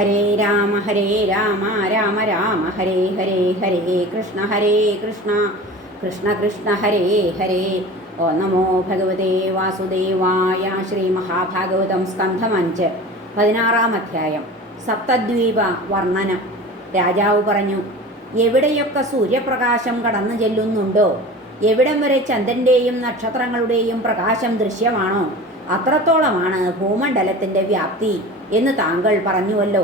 ഹരേ രാമ ഹരേ രാമ രാമ രാമ ഹരേ ഹരേ ഹരേ കൃഷ്ണ ഹരേ കൃഷ്ണ കൃഷ്ണ കൃഷ്ണ ഹരേ ഹരേ ഓ നമോ ഭഗവതേ വാസുദേവായ ശ്രീ മഹാഭാഗവതം സ്കന്ധം അഞ്ച് പതിനാറാം അധ്യായം സപ്തദ്വീപ വർണ്ണന രാജാവ് പറഞ്ഞു എവിടെയൊക്കെ സൂര്യപ്രകാശം കടന്നു ചെല്ലുന്നുണ്ടോ എവിടം വരെ ചന്ദ്രൻ്റെയും നക്ഷത്രങ്ങളുടെയും പ്രകാശം ദൃശ്യമാണോ അത്രത്തോളമാണ് ഭൂമണ്ഡലത്തിൻ്റെ വ്യാപ്തി എന്ന് താങ്കൾ പറഞ്ഞുവല്ലോ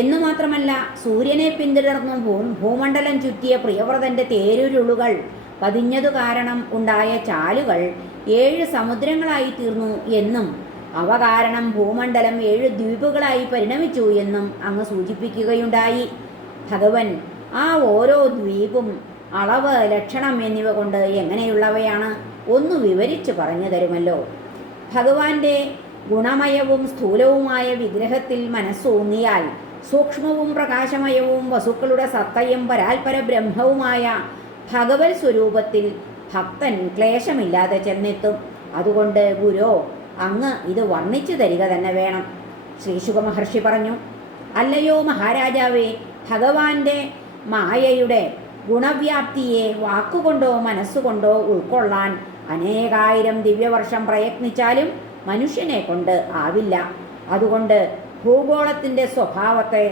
എന്നു മാത്രമല്ല സൂര്യനെ പിന്തുടർന്നും ഭൂ ഭൂമണ്ഡലം ചുറ്റിയ പ്രിയവ്രതൻ്റെ തേരുരുളുകൾ പതിഞ്ഞതു കാരണം ഉണ്ടായ ചാലുകൾ ഏഴ് സമുദ്രങ്ങളായി തീർന്നു എന്നും അവ കാരണം ഭൂമണ്ഡലം ഏഴ് ദ്വീപുകളായി പരിണമിച്ചു എന്നും അങ്ങ് സൂചിപ്പിക്കുകയുണ്ടായി ഭഗവൻ ആ ഓരോ ദ്വീപും അളവ് ലക്ഷണം എന്നിവ കൊണ്ട് എങ്ങനെയുള്ളവയാണ് ഒന്ന് വിവരിച്ചു പറഞ്ഞു തരുമല്ലോ ഭഗവാന്റെ ഗുണമയവും സ്ഥൂലവുമായ വിഗ്രഹത്തിൽ മനസ്സൂന്നിയാൽ സൂക്ഷ്മവും പ്രകാശമയവും വസുക്കളുടെ സത്തയും പരാൽപര ബ്രഹ്മവുമായ ഭഗവത് സ്വരൂപത്തിൽ ഭക്തൻ ക്ലേശമില്ലാതെ ചെന്നെത്തും അതുകൊണ്ട് ഗുരു അങ്ങ് ഇത് വർണ്ണിച്ചു തരിക തന്നെ വേണം ശ്രീശുഖ മഹർഷി പറഞ്ഞു അല്ലയോ മഹാരാജാവേ ഭഗവാന്റെ മായയുടെ ഗുണവ്യാപ്തിയെ വാക്കുകൊണ്ടോ മനസ്സുകൊണ്ടോ ഉൾക്കൊള്ളാൻ അനേകായിരം ദിവ്യവർഷം പ്രയത്നിച്ചാലും മനുഷ്യനെ കൊണ്ട് ആവില്ല അതുകൊണ്ട് ഭൂഗോളത്തിൻ്റെ സ്വഭാവത്തെ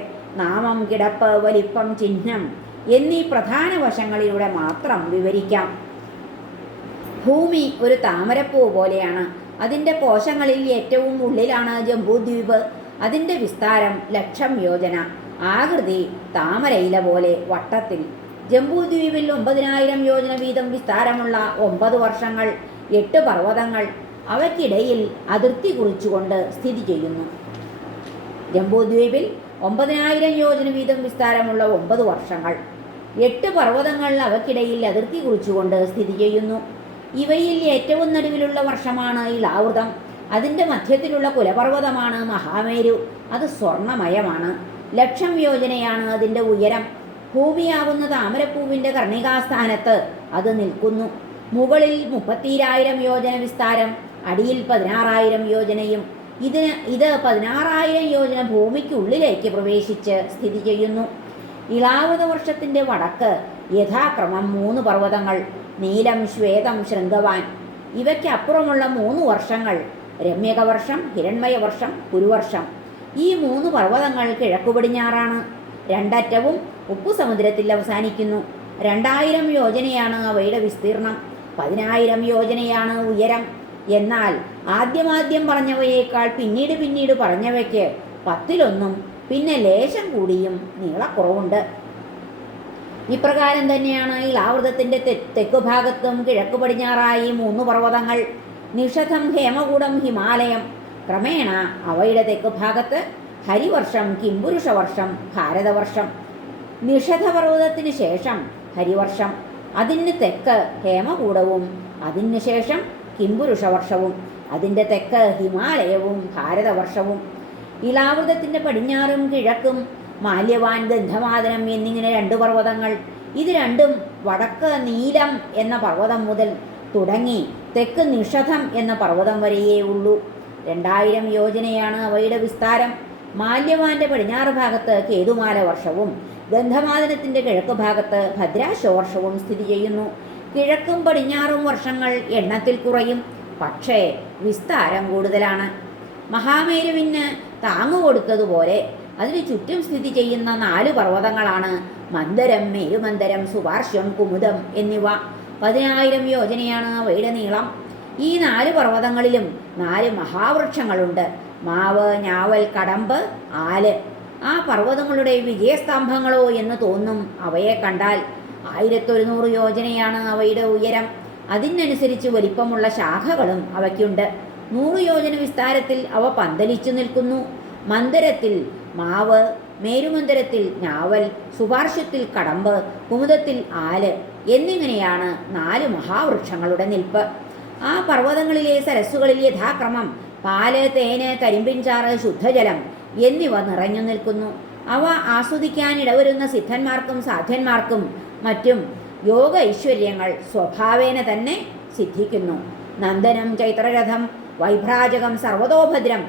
നാമം കിടപ്പ് വലിപ്പം ചിഹ്നം എന്നീ പ്രധാന വശങ്ങളിലൂടെ മാത്രം വിവരിക്കാം ഭൂമി ഒരു താമരപ്പൂ പോലെയാണ് അതിൻ്റെ കോശങ്ങളിൽ ഏറ്റവും ഉള്ളിലാണ് ജംബൂദ്വീപ് അതിൻ്റെ വിസ്താരം ലക്ഷം യോജന ആകൃതി താമരയില പോലെ വട്ടത്തിൽ ജംബൂദ്വീപിൽ ഒമ്പതിനായിരം യോജന വീതം വിസ്താരമുള്ള ഒമ്പത് വർഷങ്ങൾ എട്ട് പർവ്വതങ്ങൾ അവയ്ക്കിടയിൽ അതിർത്തി കുറിച്ചുകൊണ്ട് സ്ഥിതി ചെയ്യുന്നു ജംബൂദ്വീപിൽ ഒമ്പതിനായിരം യോജന വീതം വിസ്താരമുള്ള ഒമ്പത് വർഷങ്ങൾ എട്ട് പർവ്വതങ്ങൾ അവയ്ക്കിടയിൽ അതിർത്തി കുറിച്ചുകൊണ്ട് സ്ഥിതി ചെയ്യുന്നു ഇവയിൽ ഏറ്റവും നടുവിലുള്ള വർഷമാണ് ഇളാവൃതം അതിൻ്റെ മധ്യത്തിലുള്ള കുലപർവ്വതമാണ് മഹാമേരു അത് സ്വർണമയമാണ് ലക്ഷം യോജനയാണ് അതിൻ്റെ ഉയരം ഭൂമിയാവുന്ന താമരപ്പൂവിൻ്റെ കർണികാസ്ഥാനത്ത് അത് നിൽക്കുന്നു മുകളിൽ മുപ്പത്തിരായിരം യോജന വിസ്താരം അടിയിൽ പതിനാറായിരം യോജനയും ഇതിന് ഇത് പതിനാറായിരം യോജന ഭൂമിക്കുള്ളിലേക്ക് പ്രവേശിച്ച് സ്ഥിതി ചെയ്യുന്നു ഇളാവത വർഷത്തിൻ്റെ വടക്ക് യഥാക്രമം മൂന്ന് പർവ്വതങ്ങൾ നീലം ശ്വേതം ശൃംഗവാൻ ഇവയ്ക്കപ്പുറമുള്ള മൂന്ന് വർഷങ്ങൾ രമ്യകവർഷം ഹിരൺമയവർഷം കുരുവർഷം ഈ മൂന്ന് പർവ്വതങ്ങൾ കിഴക്കു പടിഞ്ഞാറാണ് രണ്ടറ്റവും ഉപ്പുസമുദ്രത്തിൽ അവസാനിക്കുന്നു രണ്ടായിരം യോജനയാണ് അവയുടെ വിസ്തീർണം പതിനായിരം യോജനയാണ് ഉയരം എന്നാൽ ആദ്യമാദ്യം പറഞ്ഞവയേക്കാൾ പിന്നീട് പിന്നീട് പറഞ്ഞവയ്ക്ക് പത്തിലൊന്നും പിന്നെ ലേശം കൂടിയും നീളക്കുറവുണ്ട് ഇപ്രകാരം തന്നെയാണ് ഈ ആവൃതത്തിൻ്റെ ഭാഗത്തും കിഴക്ക് പടിഞ്ഞാറായി മൂന്ന് പർവ്വതങ്ങൾ നിഷധം ഹേമകൂടം ഹിമാലയം ക്രമേണ അവയുടെ തെക്കു ഭാഗത്ത് ഹരിവർഷം കിംപുരുഷവർഷം ഭാരതവർഷം നിഷധപർവ്വതത്തിന് ശേഷം ഹരിവർഷം അതിന് തെക്ക് ഹേമകൂടവും അതിന് ശേഷം കിംപുരുഷവർഷവും അതിൻ്റെ തെക്ക് ഹിമാലയവും ഭാരതവർഷവും ഇലാവൃതത്തിൻ്റെ പടിഞ്ഞാറും കിഴക്കും മാല്യവാൻ ഗന്ധമാതനം എന്നിങ്ങനെ രണ്ട് പർവ്വതങ്ങൾ ഇത് രണ്ടും വടക്ക് നീലം എന്ന പർവ്വതം മുതൽ തുടങ്ങി തെക്ക് നിഷധം എന്ന പർവ്വതം വരെയേ ഉള്ളൂ രണ്ടായിരം യോജനയാണ് അവയുടെ വിസ്താരം മാല്യവാന്റെ പടിഞ്ഞാറ് ഭാഗത്ത് കേതുമാല വർഷവും ഗന്ധമാദനത്തിൻ്റെ കിഴക്ക് ഭാഗത്ത് ഭദ്രാശോർഷവും സ്ഥിതി ചെയ്യുന്നു കിഴക്കും പടിഞ്ഞാറും വർഷങ്ങൾ എണ്ണത്തിൽ കുറയും പക്ഷേ വിസ്താരം കൂടുതലാണ് മഹാമേരുവിന് താങ്ങു കൊടുത്തതുപോലെ അതിന് ചുറ്റും സ്ഥിതി ചെയ്യുന്ന നാല് പർവ്വതങ്ങളാണ് മന്ദരം മേരുമന്ദരം സുവാർഷ്യം കുമുദം എന്നിവ പതിനായിരം യോജനയാണ് അവയുടെ നീളം ഈ നാല് പർവ്വതങ്ങളിലും നാല് മഹാവൃക്ഷങ്ങളുണ്ട് മാവ് ഞാവൽ കടമ്പ് ആല് ആ പർവ്വതങ്ങളുടെ വിജയസ്തംഭങ്ങളോ എന്ന് തോന്നും അവയെ കണ്ടാൽ ആയിരത്തൊരുന്നൂറ് യോജനയാണ് അവയുടെ ഉയരം അതിനനുസരിച്ച് വലിപ്പമുള്ള ശാഖകളും അവയ്ക്കുണ്ട് നൂറ് യോജന വിസ്താരത്തിൽ അവ പന്തലിച്ചു നിൽക്കുന്നു മന്ദരത്തിൽ മാവ് മേരുമന്ദരത്തിൽ ഞാവൽ സുപാർശത്തിൽ കടമ്പ് കുമുദത്തിൽ ആല് എന്നിങ്ങനെയാണ് നാല് മഹാവൃക്ഷങ്ങളുടെ നിൽപ്പ് ആ പർവ്വതങ്ങളിലെ സരസ്സുകളിൽ യഥാക്രമം പാല് തേന് കരിമ്പിൻചാറ് ശുദ്ധജലം എന്നിവ നിറഞ്ഞു നിൽക്കുന്നു അവ ആസ്വദിക്കാനിടവരുന്ന സിദ്ധന്മാർക്കും സാധ്യന്മാർക്കും മറ്റും യോഗ ഐശ്വര്യങ്ങൾ സ്വഭാവേന തന്നെ സിദ്ധിക്കുന്നു നന്ദനം ചൈത്രരഥം വൈഭ്രാജകം സർവതോഭദ്രം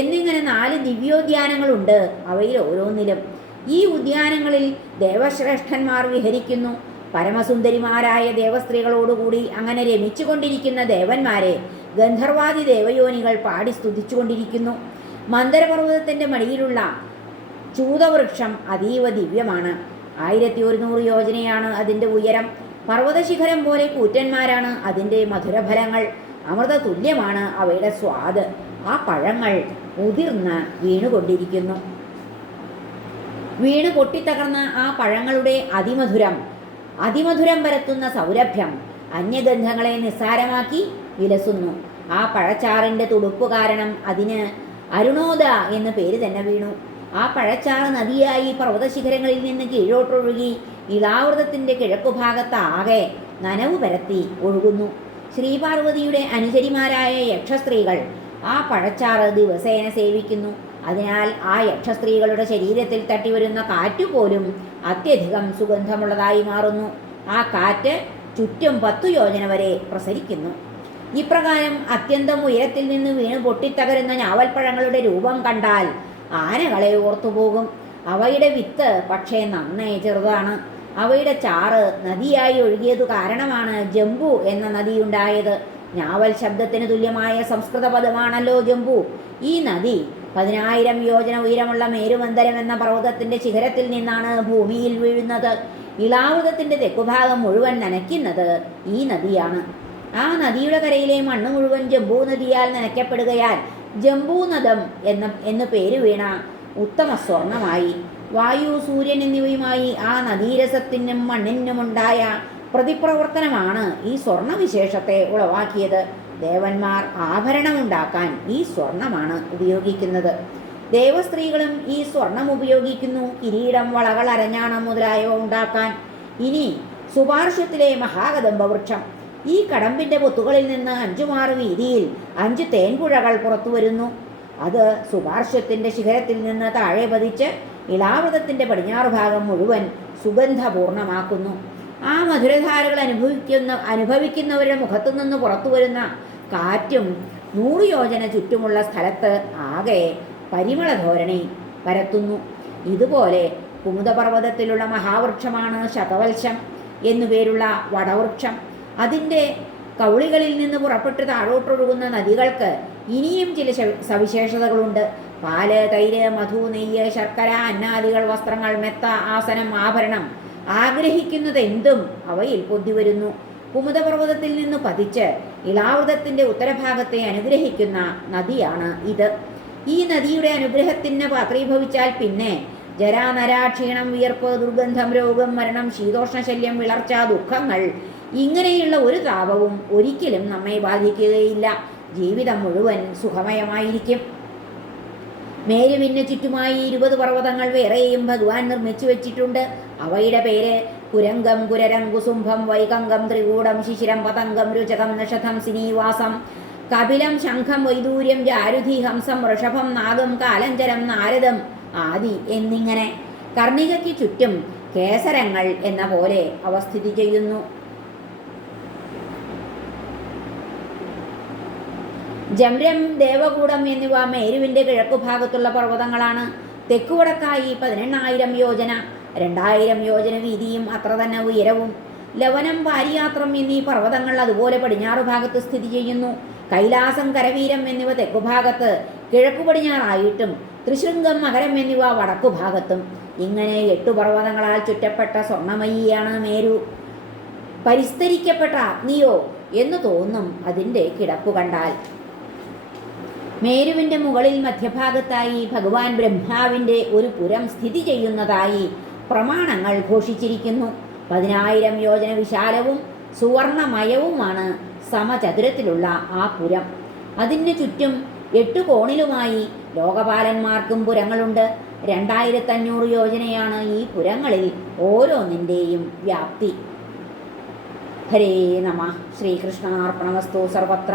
എന്നിങ്ങനെ നാല് ദിവ്യോദ്യാനങ്ങളുണ്ട് അവയിൽ ഓരോന്നിലും ഈ ഉദ്യാനങ്ങളിൽ ദേവശ്രേഷ്ഠന്മാർ വിഹരിക്കുന്നു പരമസുന്ദരിമാരായ ദേവസ്ത്രീകളോടുകൂടി അങ്ങനെ രമിച്ചുകൊണ്ടിരിക്കുന്ന ദേവന്മാരെ ഗന്ധർവാദി ദേവയോനികൾ പാടി സ്തുതിച്ചുകൊണ്ടിരിക്കുന്നു മന്ദരപർവ്വതത്തിൻ്റെ മടിയിലുള്ള ചൂതവൃക്ഷം അതീവ ദിവ്യമാണ് ആയിരത്തി ഒരുന്നൂറ് യോജനയാണ് അതിൻ്റെ ഉയരം പർവ്വതശിഖരം പോലെ കൂറ്റന്മാരാണ് അതിൻ്റെ മധുരഫലങ്ങൾ അമൃത തുല്യമാണ് അവയുടെ സ്വാദ് ആ പഴങ്ങൾ ഉതിർന്ന് വീണുകൊണ്ടിരിക്കുന്നു വീണ് പൊട്ടിത്തകർന്ന ആ പഴങ്ങളുടെ അതിമധുരം അതിമധുരം പരത്തുന്ന സൗരഭ്യം അന്യഗന്ധങ്ങളെ നിസ്സാരമാക്കി വിലസുന്നു ആ പഴച്ചാറിൻ്റെ തുടുപ്പ് കാരണം അതിന് അരുണോദ എന്ന പേര് തന്നെ വീണു ആ പഴച്ചാറ് നദിയായി പർവ്വതശിഖരങ്ങളിൽ നിന്ന് കീഴോട്ടൊഴുകി ഇളാവൃതത്തിൻ്റെ കിഴക്കുഭാഗത്താകെ നനവ് പരത്തി ഒഴുകുന്നു ശ്രീപാർവതിയുടെ അനുചരിമാരായ യക്ഷസ്ത്രീകൾ ആ പഴച്ചാറ് ദിവസേന സേവിക്കുന്നു അതിനാൽ ആ യക്ഷസ്ത്രീകളുടെ ശരീരത്തിൽ തട്ടിവരുന്ന കാറ്റുപോലും അത്യധികം സുഗന്ധമുള്ളതായി മാറുന്നു ആ കാറ്റ് ചുറ്റും പത്തു യോജന വരെ പ്രസരിക്കുന്നു ഇപ്രകാരം അത്യന്തം ഉയരത്തിൽ നിന്ന് വീണ് പൊട്ടിത്തകരുന്ന ഞാവൽപ്പഴങ്ങളുടെ രൂപം കണ്ടാൽ ആനകളെ ഓർത്തുപോകും അവയുടെ വിത്ത് പക്ഷേ നന്നേ ചെറുതാണ് അവയുടെ ചാറ് നദിയായി ഒഴുകിയതു കാരണമാണ് ജംബു എന്ന നദിയുണ്ടായത് ഞാവൽ ശബ്ദത്തിന് തുല്യമായ സംസ്കൃത പദമാണല്ലോ ജംബു ഈ നദി പതിനായിരം യോജന ഉയരമുള്ള മേരുമന്ദരം എന്ന പർവ്വതത്തിൻ്റെ ശിഖരത്തിൽ നിന്നാണ് ഭൂമിയിൽ വീഴുന്നത് ഇളാവൃതത്തിൻ്റെ തെക്കുഭാഗം മുഴുവൻ നനയ്ക്കുന്നത് ഈ നദിയാണ് ആ നദിയുടെ കരയിലെ മണ്ണ് മുഴുവൻ ജംബൂ നദിയാൽ നനയ്ക്കപ്പെടുകയാൽ ജംബൂനദം എന്ന എന്നു പേര് വീണ ഉത്തമ സ്വർണമായി വായു സൂര്യൻ എന്നിവയുമായി ആ നദീരസത്തിനും ഉണ്ടായ പ്രതിപ്രവർത്തനമാണ് ഈ സ്വർണവിശേഷത്തെ ഉളവാക്കിയത് ദേവന്മാർ ആഭരണമുണ്ടാക്കാൻ ഈ സ്വർണമാണ് ഉപയോഗിക്കുന്നത് ദേവസ്ത്രീകളും ഈ സ്വർണം ഉപയോഗിക്കുന്നു കിരീടം വളകൾ അരഞ്ഞാണം മുതലായവ ഉണ്ടാക്കാൻ ഇനി സുപാർശ്വത്തിലെ മഹാകദംബ വൃക്ഷം ഈ കടമ്പിൻ്റെ പൊത്തുകളിൽ നിന്ന് അഞ്ചുമാറ് വീതിയിൽ അഞ്ച് തേൻകുഴകൾ പുറത്തു വരുന്നു അത് സുപാർശ്വത്തിൻ്റെ ശിഖരത്തിൽ നിന്ന് താഴെ പതിച്ച് ഇളാവൃതത്തിൻ്റെ പടിഞ്ഞാറ് ഭാഗം മുഴുവൻ സുഗന്ധപൂർണമാക്കുന്നു ആ മധുരധാരകൾ അനുഭവിക്കുന്ന അനുഭവിക്കുന്നവരുടെ മുഖത്തു നിന്ന് പുറത്തു വരുന്ന കാറ്റും നൂറ് യോജന ചുറ്റുമുള്ള സ്ഥലത്ത് ആകെ ധോരണി പരത്തുന്നു ഇതുപോലെ കുമുദപർവ്വതത്തിലുള്ള മഹാവൃക്ഷമാണ് ശതവൽക്ഷം എന്നുപേരുള്ള വടവൃക്ഷം അതിൻ്റെ കൗളികളിൽ നിന്ന് പുറപ്പെട്ട് താഴോട്ടൊഴുകുന്ന നദികൾക്ക് ഇനിയും ചില സവിശേഷതകളുണ്ട് പാല് തൈര് മധു നെയ്യ് ശർക്കര അന്നാദികൾ വസ്ത്രങ്ങൾ മെത്ത ആസനം ആഭരണം ആഗ്രഹിക്കുന്നത് എന്തും അവയിൽ വരുന്നു കുമുദപർവ്വതത്തിൽ നിന്ന് പതിച്ച് ഇളാവൃതത്തിൻ്റെ ഉത്തരഭാഗത്തെ അനുഗ്രഹിക്കുന്ന നദിയാണ് ഇത് ഈ നദിയുടെ അനുഗ്രഹത്തിന് പാത്രീഭവിച്ചാൽ പിന്നെ ജരാനരാക്ഷീണം ക്ഷീണം വിയർപ്പ് ദുർഗന്ധം രോഗം മരണം ശീതോഷ്ണശല്യം വിളർച്ച ദുഃഖങ്ങൾ ഇങ്ങനെയുള്ള ഒരു താപവും ഒരിക്കലും നമ്മെ ബാധിക്കുകയില്ല ജീവിതം മുഴുവൻ സുഖമയമായിരിക്കും മേരുവിന് ചുറ്റുമായി ഇരുപത് പർവ്വതങ്ങൾ വേറെയും ഭഗവാൻ നിർമ്മിച്ചു വെച്ചിട്ടുണ്ട് അവയുടെ പേര് കുരങ്കം കുരരം കുസുംഭം വൈകംഗം ത്രികൂടം ശിശിരം പതംഗം രുചകം നിഷധം സിനിവാസം കപിലം ശംഖം വൈദൂര്യം ജാരുധി ഹംസം ഋഷഭം നാഗം കാലഞ്ചരം നാരദം ആദി എന്നിങ്ങനെ കർണികയ്ക്ക് ചുറ്റും കേസരങ്ങൾ എന്ന പോലെ അവസ്ഥിതി ചെയ്യുന്നു ജംരം ദേവകൂടം എന്നിവ മേരുവിൻ്റെ കിഴക്കുഭാഗത്തുള്ള പർവ്വതങ്ങളാണ് തെക്കുവടക്കായി പതിനെണ്ണായിരം യോജന രണ്ടായിരം യോജന വീതിയും അത്ര തന്നെ ഉയരവും ലവനം പാരിയാത്രം എന്നീ പർവ്വതങ്ങൾ അതുപോലെ പടിഞ്ഞാറ് ഭാഗത്ത് സ്ഥിതി ചെയ്യുന്നു കൈലാസം കരവീരം എന്നിവ തെക്കുഭാഗത്ത് കിഴക്കു പടിഞ്ഞാറായിട്ടും തൃശൃംഗം മകരം എന്നിവ വടക്കു ഭാഗത്തും ഇങ്ങനെ എട്ടു പർവ്വതങ്ങളാൽ ചുറ്റപ്പെട്ട സ്വർണമയിയാണ് മേരു പരിസ്തരിക്കപ്പെട്ട അഗ്നിയോ എന്ന് തോന്നും അതിൻ്റെ കിടപ്പു കണ്ടാൽ മേരുവിൻ്റെ മുകളിൽ മധ്യഭാഗത്തായി ഭഗവാൻ ബ്രഹ്മാവിൻ്റെ ഒരു പുരം സ്ഥിതി ചെയ്യുന്നതായി പ്രമാണങ്ങൾ ഘോഷിച്ചിരിക്കുന്നു പതിനായിരം യോജന വിശാലവും സുവർണമയവുമാണ് സമചതുരത്തിലുള്ള ആ പുരം അതിന് ചുറ്റും എട്ട് കോണിലുമായി ലോകപാലന്മാർക്കും പുരങ്ങളുണ്ട് രണ്ടായിരത്തഞ്ഞൂറ് യോജനയാണ് ഈ പുരങ്ങളിൽ ഓരോന്നിൻ്റെയും വ്യാപ്തി ഹരേ നമ ശ്രീകൃഷ്ണാർപ്പണവസ്തു വസ്തു സർവത്ര